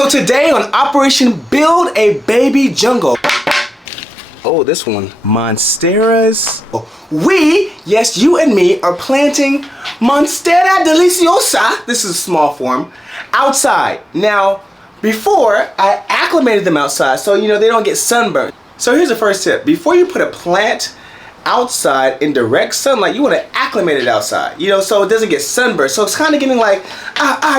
So today on Operation Build a Baby Jungle. Oh, this one. Monsteras. We, yes, you and me, are planting Monstera Deliciosa, this is a small form, outside. Now, before, I acclimated them outside so, you know, they don't get sunburned. So here's the first tip. Before you put a plant outside in direct sunlight, you want to acclimate it outside, you know, so it doesn't get sunburned. So it's kind of getting like,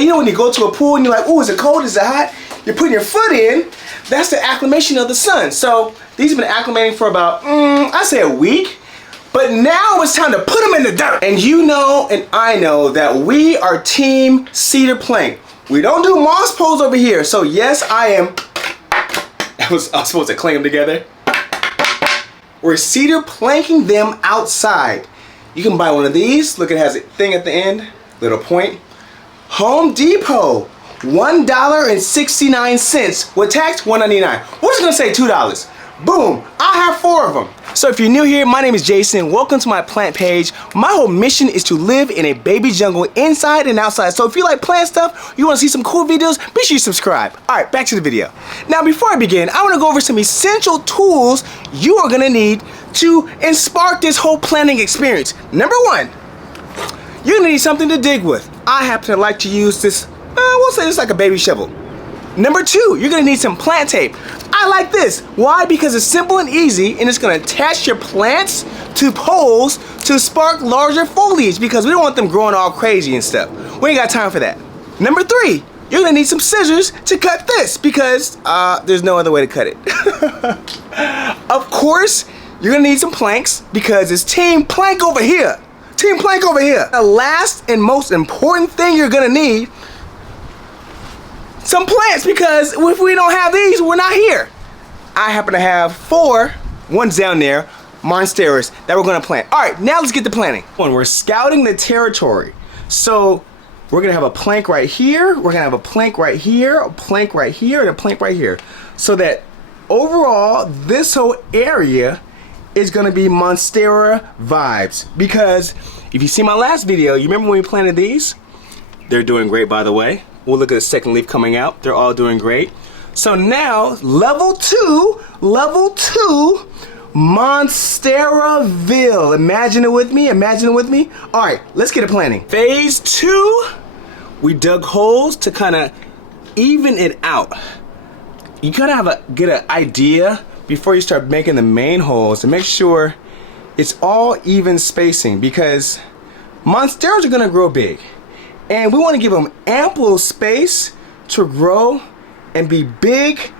you know, when you go to a pool and you're like, oh, is it cold, is it hot? You're putting your foot in, that's the acclimation of the sun. So these have been acclimating for about, I say a week, but now it's time to put them in the dirt. And you know, and I know that we are team cedar plank. We don't do moss poles over here. So yes, I was supposed to cling them together. We're cedar planking them outside. You can buy one of these. Look, it has a thing at the end, little point. Home Depot, $1.69. With tax, $1.99. We're just gonna say $2. Boom, I have 4 of them. So if you're new here, my name is Jason. Welcome to my plant page. My whole mission is to live in a baby jungle inside and outside. So if you like plant stuff, you want to see some cool videos, be sure you subscribe. All right, back to the video. Now, before I begin, I want to go over some essential tools you are going to need to spark this whole planting experience. Number 1, you're going to need something to dig with. I happen to like to use this, we'll say it's like a baby shovel. Number 2, you're going to need some plant tape. I like this. Why? Because it's simple and easy, and it's going to attach your plants to poles to spark larger foliage, because we don't want them growing all crazy and stuff. We ain't got time for that. Number 3, you're going to need some scissors to cut this, because there's no other way to cut it. Of course, you're going to need some planks, because it's team plank over here. Team plank over here. The last and most important thing you're going to need, some plants, because if we don't have these, we're not here. I happen to have 4, one's down there, Monsteras, that we're gonna plant. All right, now let's get to planting. We're scouting the territory. So we're gonna have a plank right here, we're gonna have a plank right here, a plank right here, and a plank right here. So that overall, this whole area is gonna be Monstera vibes. Because if you see my last video, you remember when we planted these? They're doing great, by the way. We'll look at the second leaf coming out. They're all doing great. So now, level 2, Monsteraville. Imagine it with me, imagine it with me. All right, let's get it planting. Phase 2, we dug holes to kind of even it out. You gotta get an idea before you start making the main holes to make sure it's all even spacing, because Monsteras are gonna grow big. And we want to give them ample space to grow and be big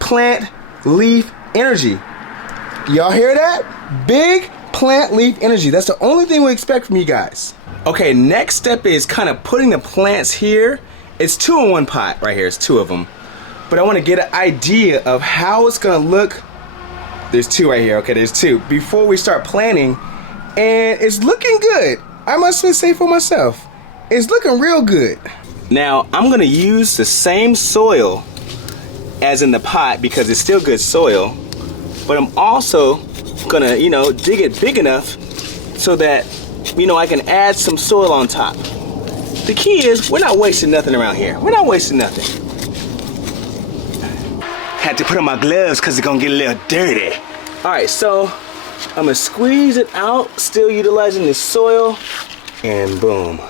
plant leaf energy. Y'all hear that? Big plant leaf energy. That's the only thing we expect from you guys. Okay, next step is kind of putting the plants here. It's 2 in 1 pot right here. It's 2 of them. But I want to get an idea of how it's going to look. There's 2 right here. Okay, there's 2. Before we start planting. And it's looking good. I must say for myself. It's looking real good. Now, I'm gonna use the same soil as in the pot because it's still good soil, but I'm also gonna, you know, dig it big enough so that, you know, I can add some soil on top. The key is we're not wasting nothing around here. We're not wasting nothing. Had to put on my gloves because it's gonna get a little dirty. All right, so I'm gonna squeeze it out, still utilizing the soil, and boom.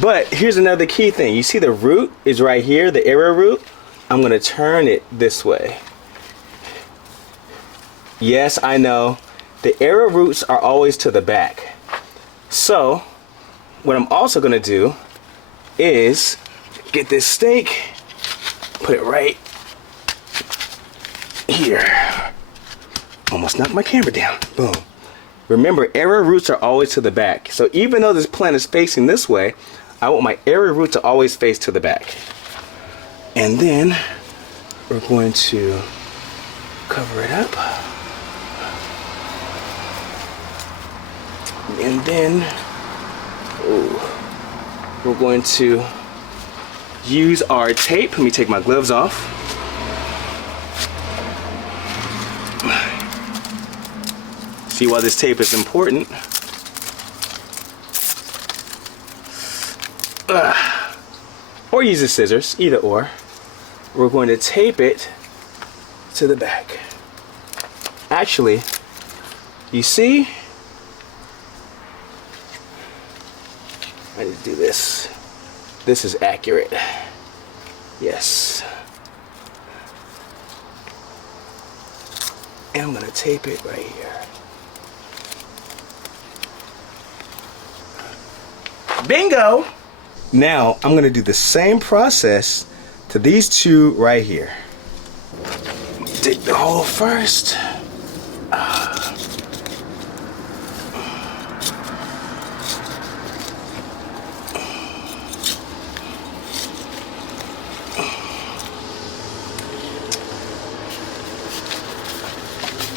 But here's another key thing. You see the root is right here, the arrow root? I'm gonna turn it this way. Yes, I know. The arrow roots are always to the back. So, what I'm also gonna do is get this stake, put it right here. Almost knocked my camera down. Boom. Remember, arrow roots are always to the back. So even though this plant is facing this way, I want my arrow root to always face to the back. And then we're going to cover it up. And then we're going to use our tape. Let me take my gloves off. See why this tape is important. Or use the scissors, either or. we're going to tape it to the back. Actually, you see, I need to do this. This is accurate. Yes. And I'm gonna tape it right here. Bingo! Now, I'm gonna do the same process to these two right here. Dig the hole first.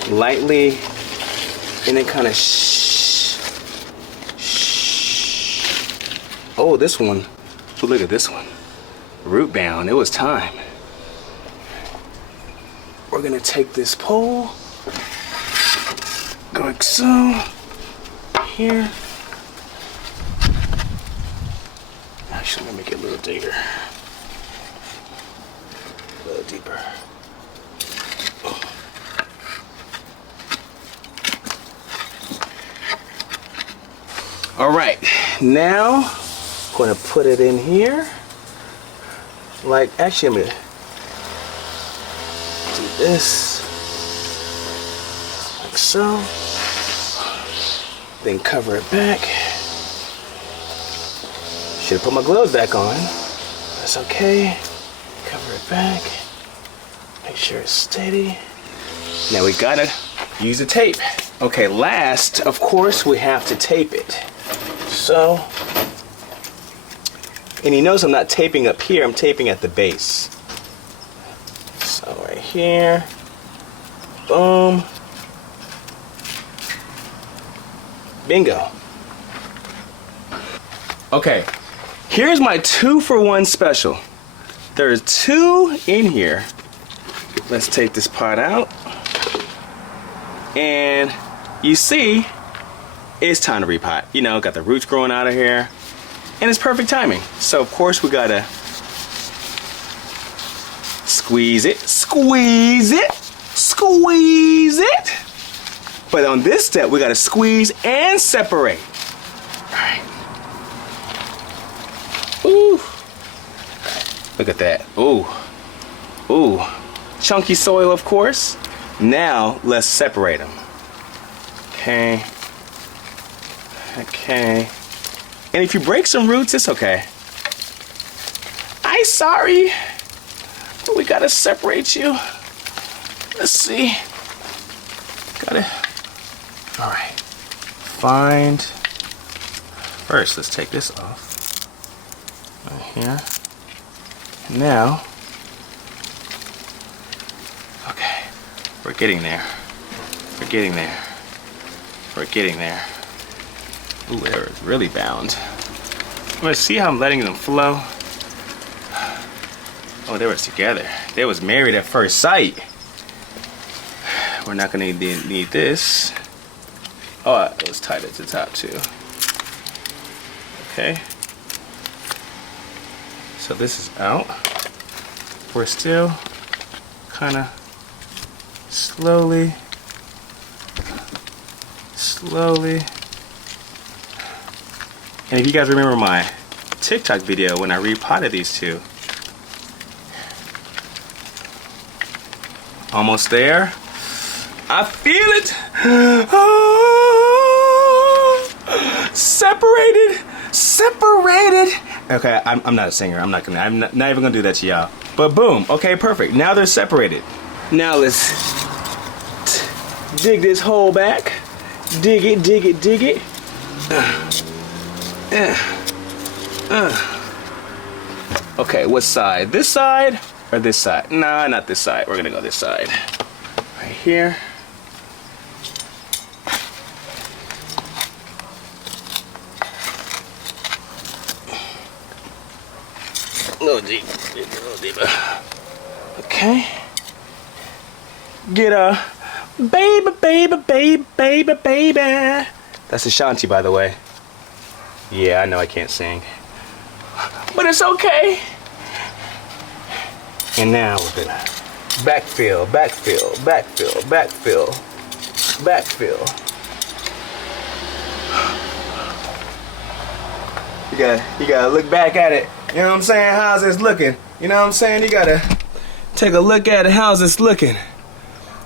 Lightly, and then kind of Oh, this one. Oh, look at this one. Root bound. It was time. We're gonna take this pole, go like so, here. Actually, let me make it a little bigger, a little deeper. All right, now I'm going to put it in here. Like, actually, I'm going to do this, like so. Then cover it back. Should have put my gloves back on. That's okay. Cover it back. Make sure it's steady. Now we gotta use the tape. Okay, last, of course, we have to tape it. So, and he knows I'm not taping up here, I'm taping at the base. So right here, boom, bingo. Okay, here's my 2-for-1 special. There's 2 in here. Let's take this part out. And you see, it's time to repot. You know, got the roots growing out of here. And it's perfect timing. So of course we gotta squeeze it, squeeze it, squeeze it. But on this step, we gotta squeeze and separate. All right. Ooh. Look at that. Ooh. Ooh. Chunky soil, of course. Now, let's separate them. Okay. Okay. And if you break some roots, it's okay. I'm sorry, but we gotta separate you. Let's see. Gotta. All right. Find. First, let's take this off. Right here. Now. Okay. We're getting there. We're getting there. We're getting there. Ooh, they're really bound. I'm gonna see how I'm letting them flow. Oh, they were together. They was married at first sight. We're not gonna need this. Oh, it was tight at the top too. Okay. So this is out. We're still kind of slowly. And if you guys remember my TikTok video when I repotted these two. Almost there. I feel it. Oh, separated. Separated. Okay, I'm not a singer. I'm not even gonna do that to y'all. But boom. Okay, perfect. Now they're separated. Now let's dig this hole back. Dig it, dig it, dig it. Okay, what side? This side or this side? Nah, not this side. We're gonna go this side. Right here. A little deep, a little deeper. Okay. Get a baby, baby, baby, baby, baby. That's Ashanti, by the way. Yeah, I know I can't sing, but it's okay. And now we're gonna backfill, backfill, backfill, backfill, backfill. You gotta look back at it. You know what I'm saying? How's this looking? You know what I'm saying? You gotta take a look at it. How's this looking?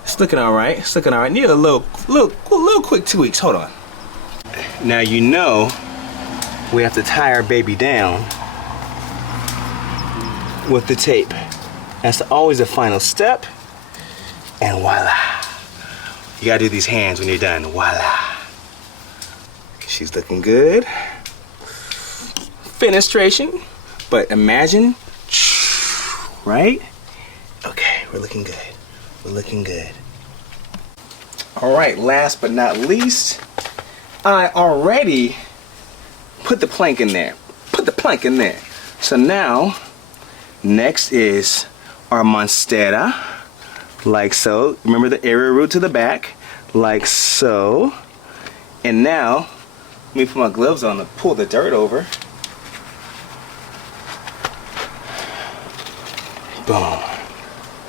It's looking all right. It's looking all right. Need a little quick tweaks. Hold on. Now you know we have to tie our baby down with the tape. That's always the final step. And voila. You gotta do these hands when you're done. Voila. She's looking good. Fenestration. But imagine, right? Okay, we're looking good. We're looking good. All right, last but not least, I already put the plank in there. Put the plank in there. So now, next is our Monstera, like so. Remember the area root to the back, like so. And now, let me put my gloves on to pull the dirt over. Boom.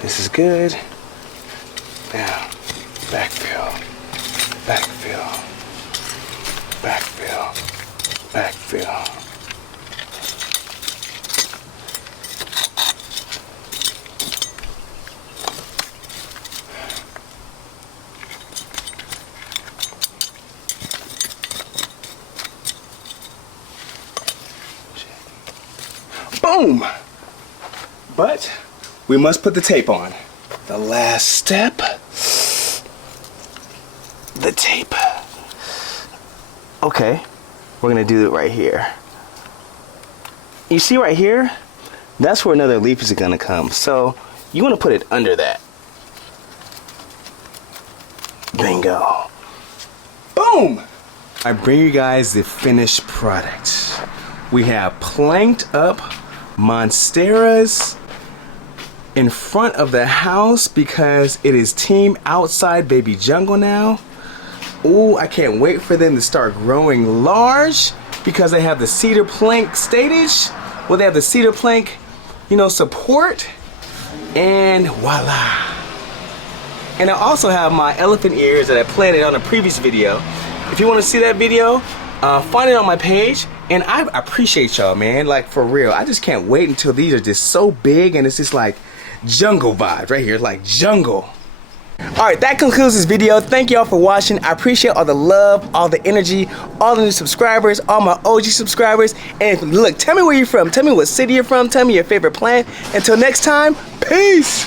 This is good. Now, backfill, backfill, backfill, backfill. Boom! But we must put the tape on. The last step, the tape. Okay, we're gonna do it right here. You see right here? That's where another leaf is gonna come. So you wanna put it under that. Bingo. Boom! I bring you guys the finished product. We have planked up Monsteras in front of the house because it is team outside baby jungle now. Ooh, I can't wait for them to start growing large because they have the cedar plank stage. Well, they have the cedar plank, you know, support. And voila. And I also have my elephant ears that I planted on a previous video. If you want to see that video, find it on my page. And I appreciate y'all, man, like for real. I just can't wait until these are just so big and it's just like jungle vibes right here, like jungle. All right, that concludes this video. Thank y'all for watching. I appreciate all the love, all the energy, all the new subscribers, all my OG subscribers. And look, tell me where you're from. Tell me what city you're from. Tell me your favorite plant. Until next time, peace.